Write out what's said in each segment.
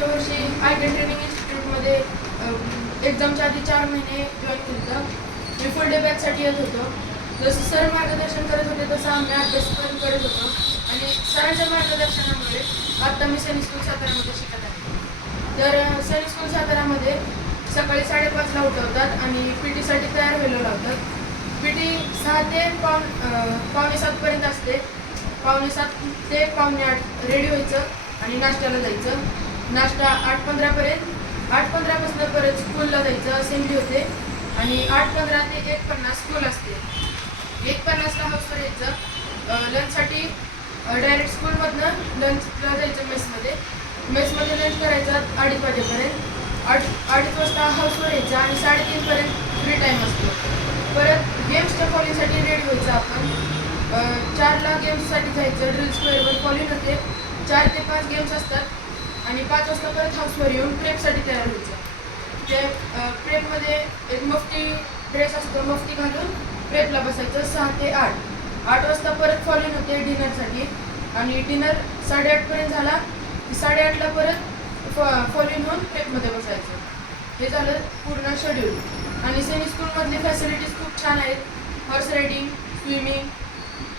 मागच्या वर्षी IT training इन्स्टिट्यूटमध्ये एक्झामच्या आधी 4 महिने जॉईन केलं होतं. मी फुल डे बॅचसाठी येत होतो. जसं सर मार्गदर्शन करत होते तसं आम्ही अभ्यास पण करत होतो आणि सरांच्या मार्गदर्शनामुळे आत्ता मी सैनिक स्कूल सातारामध्ये शिकत आहे. तर सैनिक स्कूल सातारामध्ये सकाळी 5:30ला उठवतात आणि पी टीसाठी तयार व्हायला लावतात. पी टी 6 ते पावणे 7पर्यंत असते. 7:15 ते 7:45 रेडी व्हायचं आणि नाश्त्याला जायचं. नाश्ता 8:15पर्यंत 8:15पासून परत स्कूलला जायचं, असेंब्ली होते आणि 8:15 ते 1:50 स्कूल असते. 1:50ला हाऊसवर यायचं. लंचसाठी डायरेक्ट स्कूलमधनं लंचला जायचं मेसमध्ये लंच करायचा 2:30 वाजेपर्यंत. 2:30 वाजता हाऊसवर यायचं आणि 3:30पर्यंत फ्री टाईम असतो. परत गेम्सच्या फॉलिंगसाठी रेडी व्हायचं आपण. 4ला गेम्ससाठी जायचं. ड्रिल स्क्वेअरवर फॉलिंग होते. 4 ते 5 गेम्स असतात आणि 5 वाजता परत हाऊसवर येऊन प्रेपसाठी तयार व्हायचं. ते प्रेपमध्ये एक मफ्ती ड्रेस असतो, मफ्ती घालून प्रेपला बसायचं. 6 ते 8. 8 वाजता परत फॉलिंग होते डिनरसाठी आणि डिनर 8:30पर्यंत झाला की 8:30ला परत फॉलिंग होऊन प्रेपमध्ये बसायचं. हे झालं पूर्ण शेड्यूल. आणि सैनिक स्कूलमधली फॅसिलिटीज खूप छान आहेत. हॉर्स रायडिंग, स्विमिंग,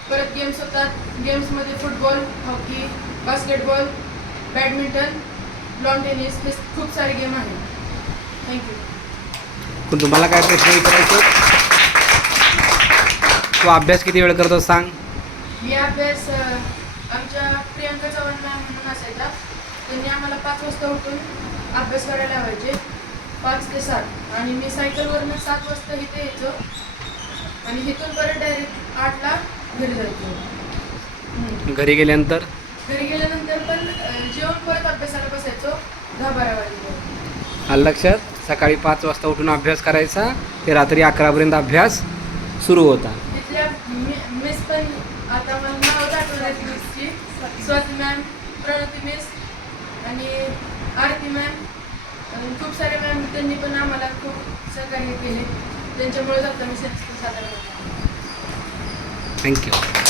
परत गेम्स होतात. गेम्समध्ये football, hockey, basketball, badminton, lawn tennis, हे खूप सारे गेम आहेत. थँक्यू. पण तुम्हाला काय प्रश्न विचारायचं? तू अभ्यास किती वेळ करतो सांग? मी अभ्यास आमच्या प्रियंका चव्हाण मॅम म्हणून असायचा. त्यांनी आम्हाला 5 वाजता उठून अभ्यास करायला लावायचे 5 ते 7 आणि मी सायकलवरनं 7 वाजता इथे यायचो आणि इथून परत डायरेक्ट 8ला घरी जायचो. घरी गेल्यानंतर पण जेवण परत अभ्यासाला बसायचो 10-12 वाजेपर्यंत. आलं लक्षात? सकाळी 5 वाजता उठून अभ्यास करायचा ते रात्री 11पर्यंत अभ्यास सुरू होता. तिथल्या मिस पण आता मला नाव आठवणार ती मिसची. स्वाती मॅम, प्रणती मिस आणि आरती मॅम, खूप सारे मॅम, त्यांनी पण आम्हाला खूप सहकार्य केले. त्यांच्यामुळेच आता मी सैनिक स्कूल सातारा. थँक्यू.